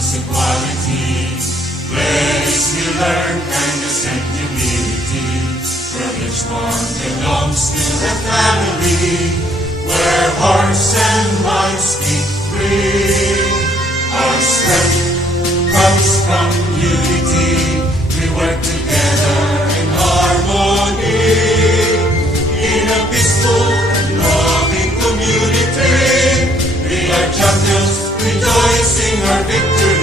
loves equality. Place we learn kindness and humility, where each one belongs to the family, where hearts and minds speak free. Our strength comes from unity. We work together in harmony, in a peaceful and loving community. We are champions, rejoicing our victory.